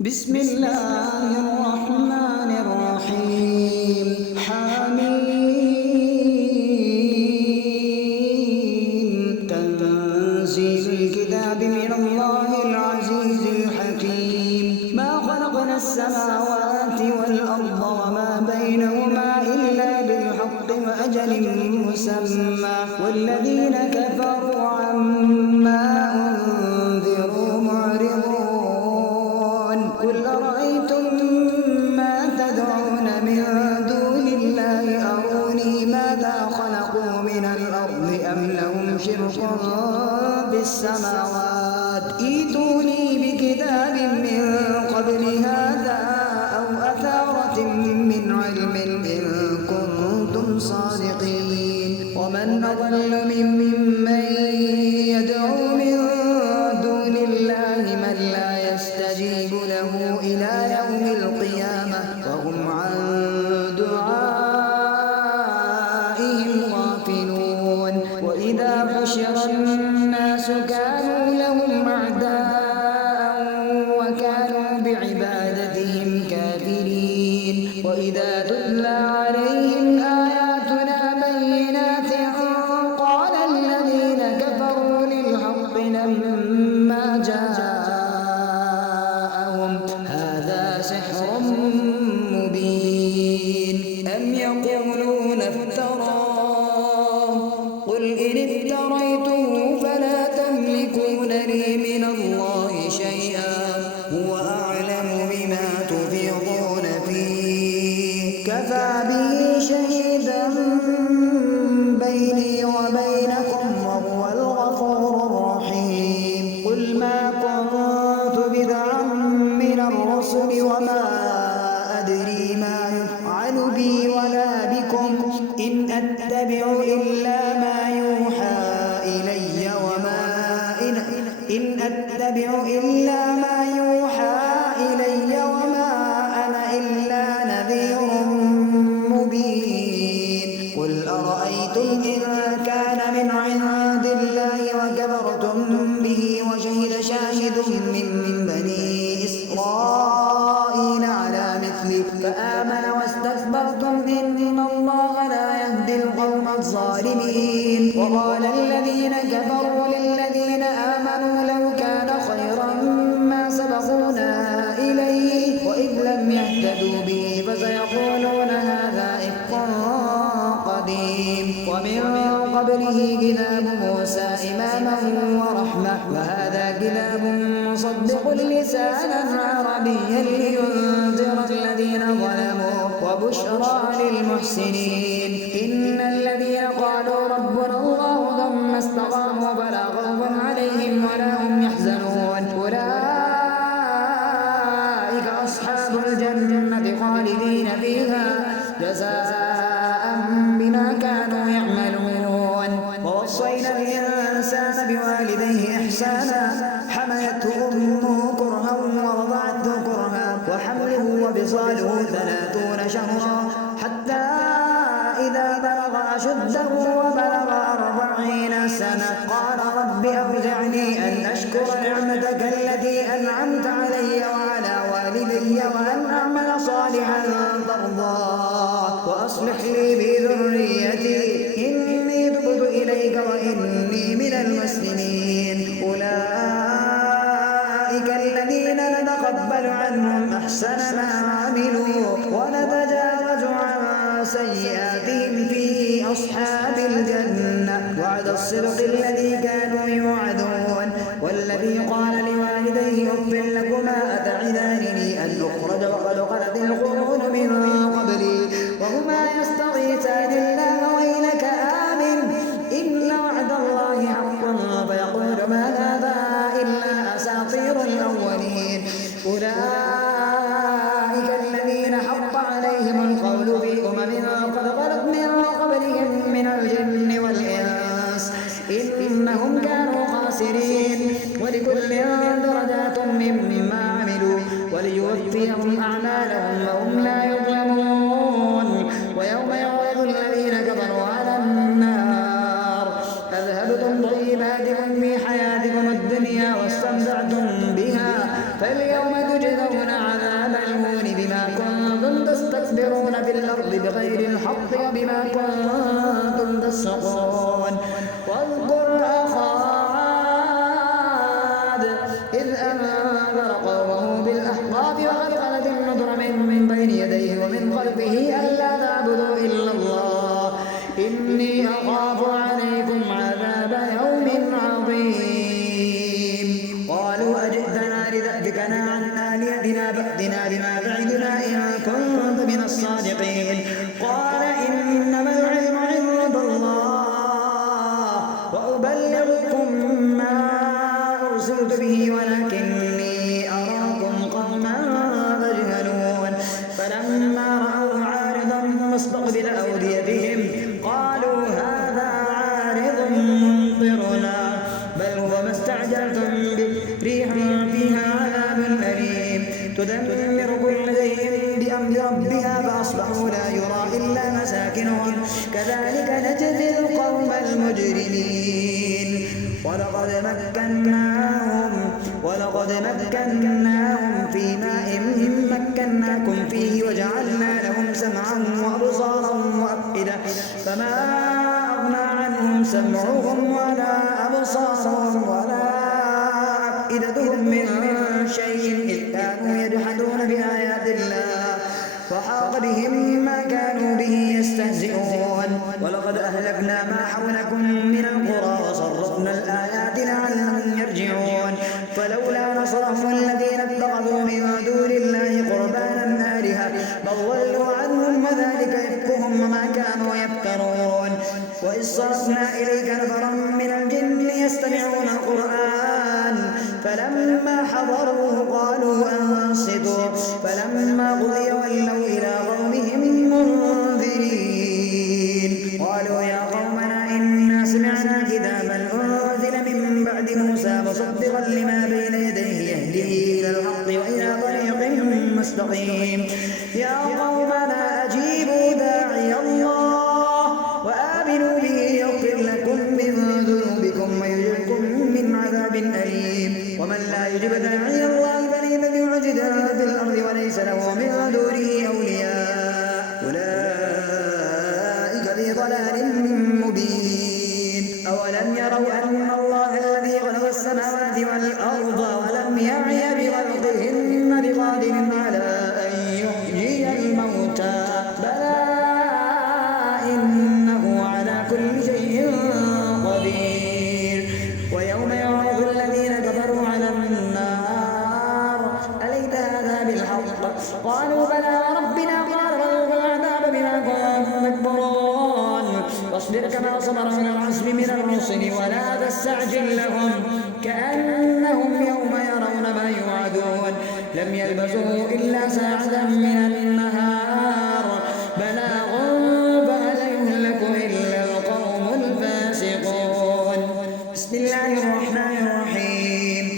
بسم الله الرحمن الرحيم حميم تنزيل الكتاب من الله العزيز الحكيم ما خلقنا السماوات والأرض وما بينهما إلا بالحق وأجل مسمى والذين كفروا عما أنذروا معرضون قل أرأيتم ما تدعون من دون الله أروني ماذا خلقوا من الأرض أم لهم شرك في السماوات ائتوني بكتاب من قبل هذا أو أثارة من علم إن كنتم صادقين ومن أضل ممن يدعو من دون الله من لا يستجيب له إلى يوم القيامة وهم عن دعائهم غافلون وإذا حشر الناس كانوا لهم أعداء وكانوا بعبادتهم كافرين وإذا تتلى عليهم آياتنا بينات قال الذين كفروا للحق لما جاءهم هذا سحر مبين أم يقولون افتراه قل إن افتريته فلا تملكون لي من الله شيئا هو أعلم بما تفيضون فيه كفى به شهيدا بيني وبينكم وهو الغفور الرحيم قل ما كنت بدعا من الرسل وما أدري ما يفعل بي ولا بكم إن أتبع إلا ما يوحى إلي وما أنا إلا نذير مبين قل أرأيتم إن كان من عند الله وكفرتم به وشهد شاهد من بني إسرائيل على مثله فآمن واستكبرتم إن الله لا يهدي القوم الظالمين وقال الذين كفروا للذين آمنوا لو كان خيرا ما سبقونا إليه وإذ لم يهتدوا به فسيقولون هذا إفك قديم ومن قبله كتاب موسى إماما ورحمة وهذا كتاب مصدق لسانا عربيا لينذر الذين ظلموا وبشرى للمحسنين إن الذين قالوا ربنا الله ثم استقاموا فلا خوف عليهم ولا هم يحزنون أولئك أصحاب الجنة خالدين فيها جزاء بما كانوا يعملون ووصينا الإنسان بوالديه إحسانا حملته أمه كرها ووضعته كرها وحمله وفصاله 30 شهرا حتى إذا بلغ أشده وبلغ 40 سنة قال رب أوزعني أن أشكر نعمتك التي أنعمت علي وعلى والدي وأن أعمل صالحا ترضاه وأصلح لي بذريتي إني تبت إليك وإني من المسلمين أولئك الذين نتقبل عنهم أحسن ما عملوا ونتجاوز عن سيئاتهم في أصحاب الجنة وعد الصدق الذي كانوا يوعدون والذي قال لوالديه أف لكما أتعدانني أن أخرج وقد خلت القرون من قبلي وهما يستغيثان الله ويلك آمن إن وعد الله حق فيقول ما هذا إلا أساطير الأولين أولئك الذين حق عليهم القول في قد خلت من قبلهم من الجن والإنس إنهم كانوا خاسرين ولكل درجات مما عملوا وليوفيهم أعمالهم وهم لا يظلمون ويوم يعرض الذين كفروا على النار أذهبتم طيباتكم في حياتكم الدنيا واستمتعتم بها فاليوم تجزون بغير الحق وبما كنتم تفسقون واذكر أخا عاد إذ أنذر قومه بالأحقاف وقد خلت النذر من بين يديه ومن خلفه ألا تعبدوا إلا الله إني أخاف عليكم عذاب يوم عظيم قالوا أجئتنا لتأفكنا عن آلهتنا فأتنا بما تعدنا إن كنت من الصادقين قال إنما العلم عند الله وأبلغكم ما أرسلت به ولكني أراكم قوما تجهلون فلما رأوا عارضا مستقبل أوديتهم قالوا هذا عارض ممطرنا بل هو ما استعجلتم به ريح فيها عذاب أليم تدمر كل شيء بأمر ربها فأصبحوا لا يرى إلا مساكنهم كذلك نجزي القوم المجرمين ولقد مكناهم في ماء مكناكم فيه وجعلنا لهم سمعا وأبصارا وأفئدة فما أغنى عنهم سمعهم ولا أبصارهم ولا أفئدتهم من شيء إذ كانوا يجحدون بآيات الله وحاق بهم ما كانوا به يستهزئون ولقد أهلكنا ما حولكم من القرى وصرفنا الآيات لعلهم يرجعون فلولا نصرهم الذين اتخذوا من دون الله قربانا آلهة بل ضلوا عنهم وذلك إفكهم وما كانوا يفترون وإذ صرفنا إليك نفرا من الجن يستمعون القرآن فلما حضروه قالوا أنصتوا فلما قضي ولوا إلى قومهم منذرين قالوا يا قومنا إنا سمعنا كتابا أنزل من بعد موسى مصدقا لما بين يديه يهدي إلى الحق وإلى طريق مستقيم يا قومنا أجيبوا داعي الله وآمنوا به يغفر لكم من ذنوبكم ويجركم من عذاب أليم ومن لا يجب داعي الله فليس بمعجزة في الأرض وليس له من دونه أولياء أولئك في ضلال مبين أولم يروا أن الله الذي خلق السماوات والأرض ولم يعي بخلقهن بقادر على أن يحيي الموتى بلى إنه على كل شيء قدير ويوم يعرض الذين كفروا على النار أليس هذا بالحق قالوا بلى وربنا قال فذوقوا العذاب بما كنتم تكفرون واصبر كما صبر أولو العزم من الرسل ولا تستعجل لهم كأنهم يوم يرون ما يوعدون لم يلبثوا إلا ساعة من النهار بلاغ فهل يهلك إلا القوم الفاسقون بسم الله الرحمن الرحيم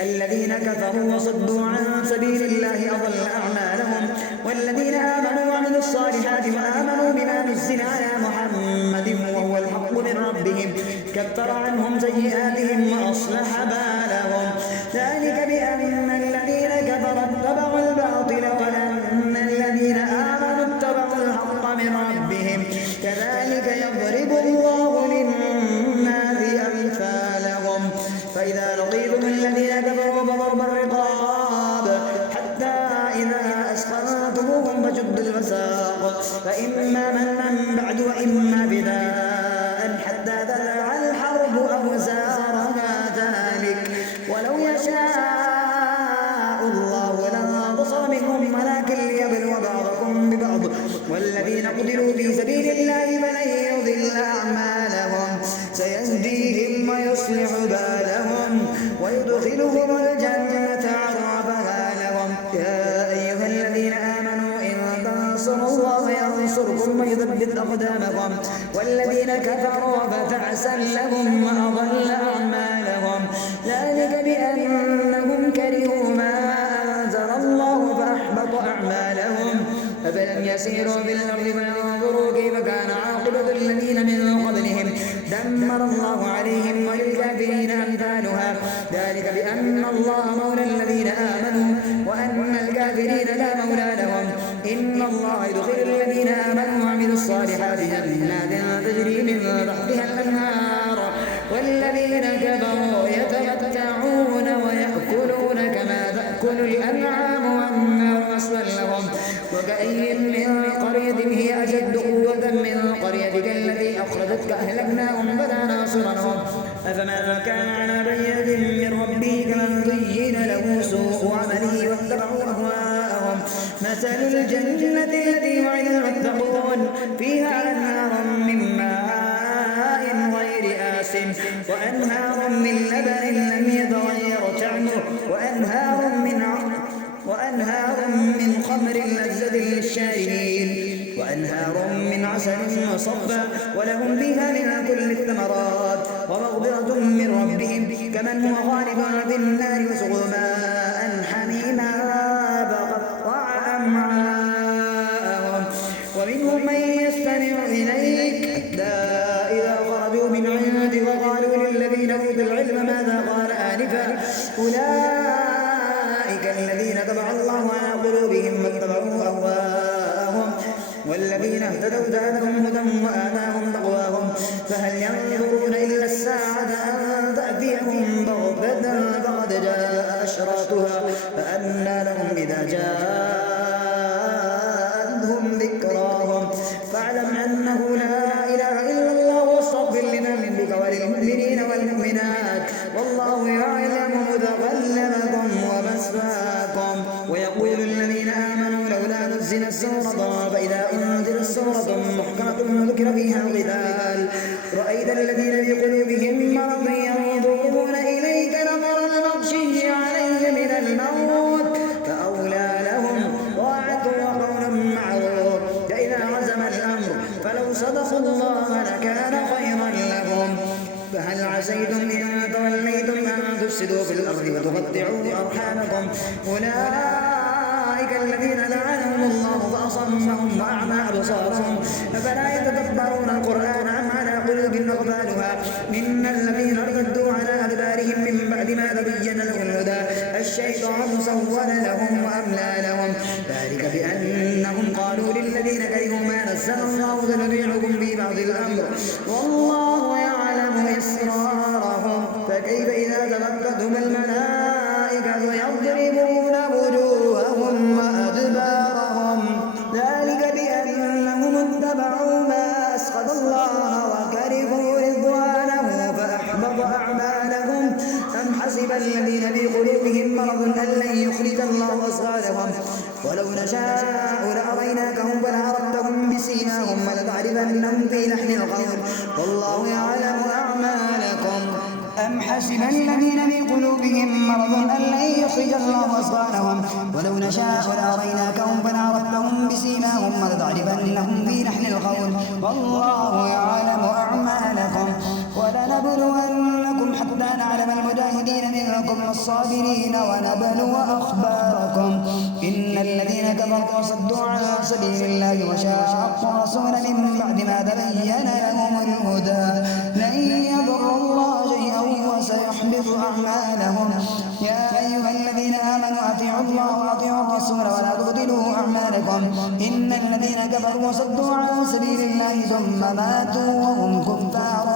الذين كفروا وصدوا عن سبيل الله أضل أعمالهم والذين آمنوا وعملوا الصالحات وآمنوا بما نزل على محمد وهو الحق من ربهم كفر عنهم سيئاتهم وأصلح بالهم ذلك بأن الذين كفروا اتبعوا الباطل وأن الذين آمنوا اتبعوا الحق من ربهم كذلك يضرب الله للناس أمثالهم فإذا لقيتم الذين كفروا فضرب الرقاب حتى إذا أثخنتموهم فشدوا الوثاق فإما منا بعد وإما فداء حتى تذع الحرب أوزارها ذلك ولو يشاء الله لانتصر منهم ولكن ليبلو بعضكم ببعض والذين قتلوا في سبيل الله فلن يضل أعمالهم سيهديهم ويصلح بالهم ويدخلهم الجنة عرفها لهم يا أيها الذين آمنوا إن تنصروا الله ينصركم ويثبت أقدامكم والذين كفروا فتعسا لهم وأضل أعمالهم ذلك بأنهم كرهوا ما أنزل الله فأحبط أعمالهم أفلم يسيروا في الأرض فينظروا كيف كان عاقبة الذين من قبلهم دمر الله عليهم وللكافرين أمثالها ذلك بأن الله مولى الذين آمنوا وأن الكافرين لا مولى لهم إن الله يدخل الذين آمنوا وعملوا الصالحات جنات تجري من تحتها الأنهار والذين كفروا يتمتعون ويأكلون كما تأكل الأنعام والنار مثوى لهم وكأي من قرية هي أشد قوة من قريتك التي أخرجتك أهلكناهم فلا ناصر لهم أفمن كان على بينة من ربه كمن زين له سوء عمله واتبعوا أهواءهم مثل الجنة التي وعد المتقون فيها أنهار من ماء غير آسن وأنهار من لبن لم يتغير طعمه وأنهار من خمر لذة للشاربين وأنهار من عسل مصفى ولهم فيها من كل الثمرات ومغفرة من ربهم كمن هو خالد في النار وسقوا ماء حميما فقطع أمعاءهم ومنهم من يستمع إليك حتى إذا خرجوا من عندك وقالوا للذين أوتوا العلم ماذا قال آنفا أولئك الذين طبع الله على قلوبهم واتبعوا أهواءهم والذين اهتدوا زادهم هدى وآتاهم تقواهم فهل ينظرون إلا الساعة أن تأتيهم بغتة فقد جاء أشراطها فأنى لهم إذا جاءتهم ذكراهم فاعلم أنه لا إله إلا الله واستغفر لذنبك وللمؤمنين والمؤمنات والله يعلم متقلبكم ومثواكم ويقول الذين آمنوا لولا نزلت سورة فإذا أنزلت سورة محكمة ذكر فيها القتال رأيت الذين في قلوبهم مرض ينظرون إليك نظر المغشي عليه من الموت فأولى لهم طاعة وقول معروف فإذا عزم الأمر فلو صدقوا الله لكان خيرا لهم فهل عسيتم إن توليتم أن تفسدوا في الأرض وتقطعوا أرحامكم أولئك الذين لعنهم الله فأصمهم وأعمى أبصارهم أفلا يتدبرون القرآن أم على قلوب أقفالها إن الذين ارتدوا على أدبارهم من بعد ما تبين لهم الهدى الشيطان سول لهم وأملى لهم ذلك بأنهم قالوا للذين كرهوا ما نزل الله سنطيعكم في بعض الأمر والله يعلم إسرارهم فكيف إذا تمكتهم الملائكة يضربون وجوههم وأدبارهم ذلك بأنهم اتبعوا ما أسخط الله وكرهوا رضوانه فأحبط أعمالهم أم حسب الذين في قلوبهم مرض أن لن يخرج الله أصغارهم ولو نشاء لأريناكهم فلعرفتهم بسيماهم ولتعرفنهم في لحن القول والله يعلم أعمالكم أم حسب الذين في قلوبهم مرض أن لن يخرج الله أصغارهم ولو نشاء لأريناكهم فلعرفتهم بسيماهم ولتعرفنهم في لحن القول والله يعلم أعمالكم ولنبلونكم حتى نعلم المجاهدين منكم والصابرين ونبلو أخباركم إن الذين كفروا وصدوا عن سبيل الله وشاقوا الرسول من بعد ما تبين لهم الهدى لن يضروا الله شيئا وسيحبط أعمالهم يا أيها الذين آمنوا أطيعوا الله وأطيعوا الرسول ولا تبطلوا أعمالكم إن الذين كفروا وصدوا عن سبيل الله ثم ماتوا وهم كفار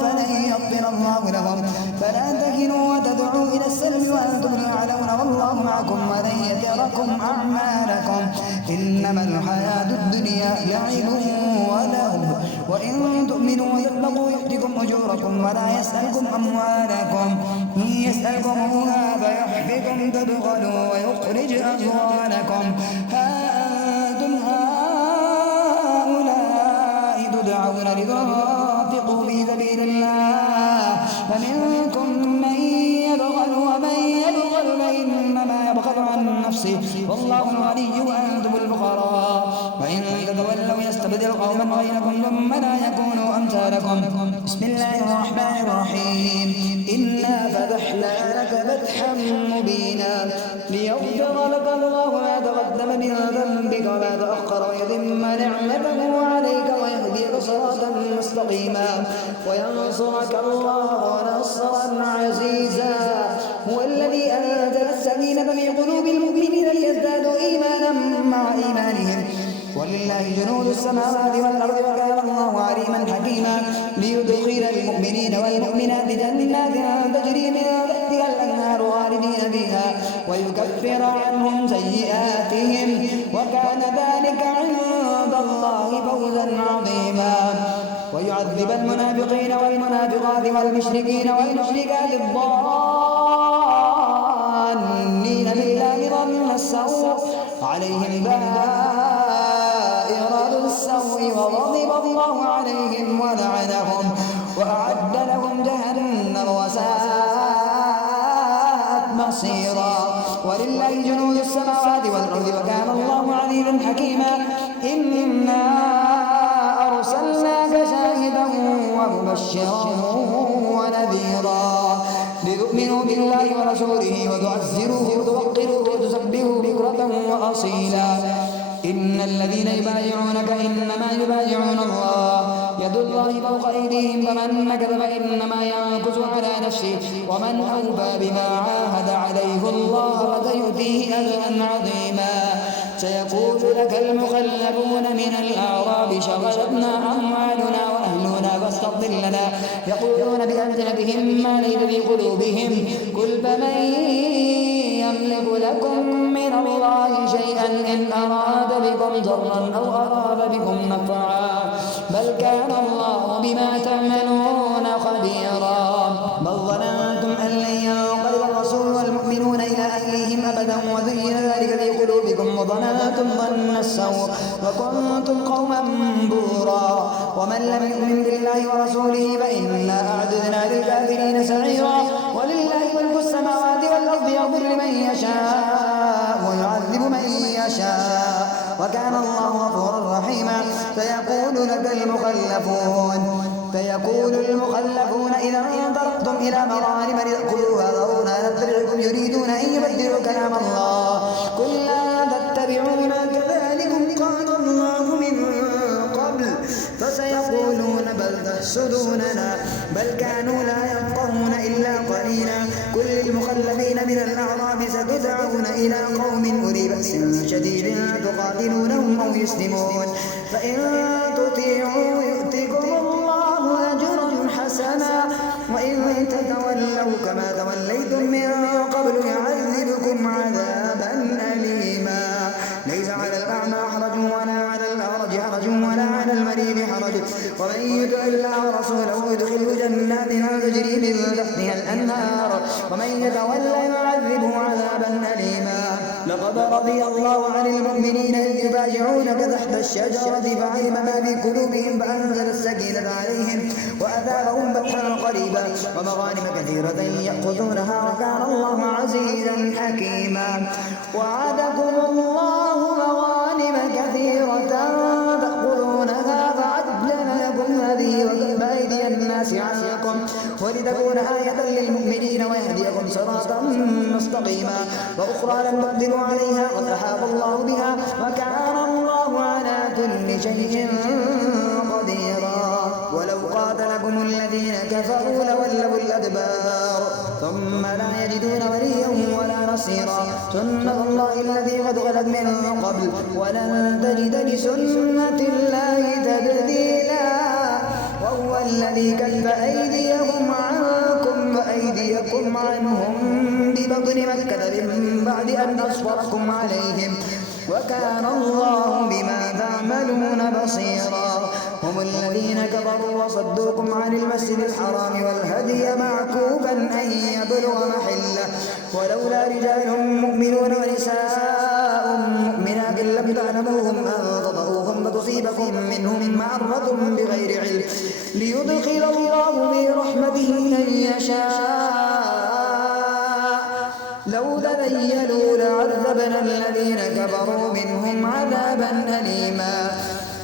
فلن يغفر الله لهم فلا تهنوا وتدعوا إلى السلم وأنتم الأعلون والله معكم ولن يتركم أعمالكم إنما الحياة الدنيا لعب ولهو وإن تؤمنوا وتتقوا يؤتكم أجوركم ولا يسألكم أموالكم إن يسألكموها فيحفكم تبخلوا ويخرج أموالكم ها أنتم هؤلاء تدعون لتنفقوا في سبيل الله فمنكم من يبخل ومن يبخل فإنما يبخل عن نفسه والله الغني وأنتم الفقراء وإن تتولوا يستبدل قوما غيركم ثم لا يكونوا أمثالكم بسم الله الرحمن الرحيم إنا فتحنا لك فتحا مبينا ليغفر لك الله ما تقدم من ذنبك وما تأخر ويتم نعمته عليك ويهديك صراطا مستقيما وينصرك الله نصرا عزيزا هو الذي أنزل السكينة في قلوب المؤمنين ليزدادوا إيمانا مع إيمانهم ولله جنود السماوات والأرض وكان الله عليما حكيما ليدخل المؤمنين والمؤمنات جنات تجري من تحتها الأنهار خالدين فيها ويكفر عنهم سيئاتهم وكان ذلك عند الله فوزا عظيما ويعذب المنافقين والمنافقات والمشركين والمشركات الظانين بالله ظن السوء عليهم دائرة السوء وغضب الله عليهم ولعنهم وأعد لهم جهنم وساءت مصيرا ولله جنود السماوات والأرض وكان الله عليما حكيما إنا أرسلناك شاهدا ومبشرا ونذيرا لتؤمنوا بالله ورسوله وتعزروه وتوقروه وتسبحوه بكرة وأصيلا إن الذين يبايعونك إنما يبايعون الله يد الله فوق أيديهم فمن نكث فإنما ينكث على نفسه ومن أوفى بما عاهد عليه الله فسيؤتيه أجرا عظيما سيقول لك المخلفون من الأعراب شغلتنا أموالنا وأهلنا فاستغفر لنا يقولون بألسنتهم ما ليس في قلوبهم قل فمن يملك لكم من الله شيئا إن أراد بكم ضرا أو أراد بكم نفعا بل كان الله بما تعملون خبيرا بل ظننتم أن لن ينقلب الرسول والمؤمنون إلى أهليهم أبدا وزين ذلك في قلوبكم وظننتم ظن السوء وكنتم قوما بورا ومن لم يؤمن بالله ورسوله فإنا أعددنا للكافرين سعيرا ولله ملك السماوات والأرض يغفر لمن يشاء ويعذب من يشاء وكان الله غفورا رحيما سيقول المخلفون إذا انطلقتم إلى مغانم لتأخذوها ذرونا نتبعكم يريدون أن يبدلوا كلام الله قل لا تتبعونا كذلكم قال الله من قبل فسيقولون بل تحسدوننا بل كانوا لا يفقهون إلا قليلا كل المخلفين من الأعراب ستدعون إلى قوم أولي بأس شديد تقاتلونهم أو يسلمون فإن تطيعوا يؤتكم الله أجرا حسنا وإن تتولوا كما توليتم من قبل يعذبكم عذابا أليما ليس على الأعمى حرج ولا على الأعرج حرج ولا على المريض حرج ومن يطع الله ورسوله يدخله جنات تجري من تحتها الأنهار ومن يتولى يعذبه عذابا أليما لقد رضي الله عن المؤمنين إذ يبايعونك تحت الشجرة فعلم ما في قلوبهم فأنزل السكينة عليهم وأثابهم فتحا قريبا ومغانم كثيرة يأخذونها وكان الله عزيزا حكيما وعدكم الله مغانم كثيرة تأخذونها فعجل لكم هذه وكف أيدي الناس عنكم ولتكون آية للمؤمنين ويهديكم صراطا مستقيما وأخرى لم تقدروا عليها قد أحاط الله بها وكان الله على كل شيء قديرا ولو قاتلكم الذين كفروا لولوا الأدبار ثم لا يجدون وليا ولا نصيرا سنة الله الذي قد خلت من قبل ولن تجد لسنة الله تبديلا وهو الذي كف أيديهم عنكم وأيديكم عنهم ببطن مكة من بعد أن أصبركم عليهم وكان الله بما تعملون بصيرا هم الذين كفروا وصدوكم عن المسجد الحرام والهدي معكوفا أن يبلغ محله ولولا رجال مؤمنون ونساء مؤمنات لم تعلموهم أن تطؤوهم فتصيبكم منهم معرة بغير علم ليدخل الله برحمته من يشاء لو تذيلوا لعذبنا الذين كفروا منهم عذابا أليما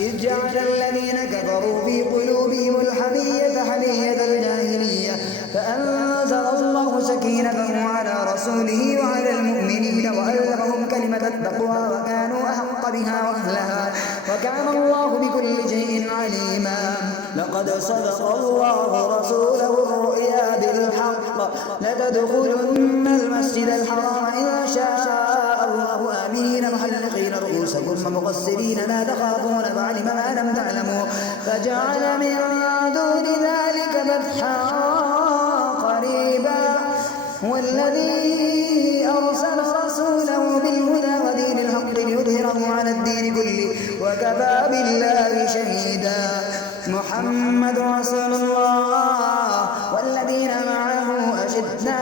إذ جعل الذين كفروا في قلوبهم الحمية حمية الجاهلية فأنزل الله سكينته على رسوله وعلى المؤمنين وألهمهم كلمة التقوى وكانوا أحق بها وأهلها وكان الله بكل شيء عليما لقد صدق الله رسوله الرؤيا بالحق لتدخلن المسجد الحرام إن شاء الله آمين محلقين رؤوسكم ثم مقصرين لا تخافون فعلم ما لم تعلموا فجعل من دون ذلك فتحا قريبا هو الذي أرسل رسوله بالهدى ودين الحق ليظهره على الدين كله وكفى بالله شهيدا محمد رسول الله والذين معه أشداء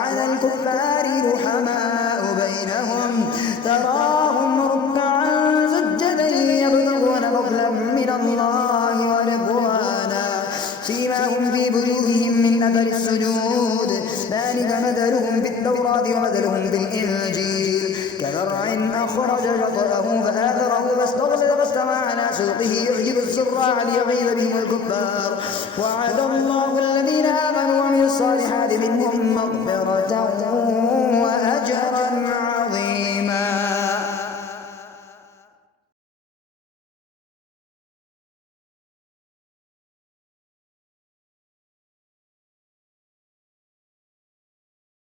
على الكفار رحماء بينهم تراهم ركعا سجدا يبتغون فضلا من الله ورضوانا سيماهم في وجوههم من أثر السجود ذلك مثلهم في التوراة ومثلهم في الإنجيل كزرع أخرج شطأه فآثره فاستغلظ فاستوى على سوقه يعجب الزراع ليغيظ بهم الكفار وعد الله الذين آمنوا وعملوا الصالحات منهم مغفرة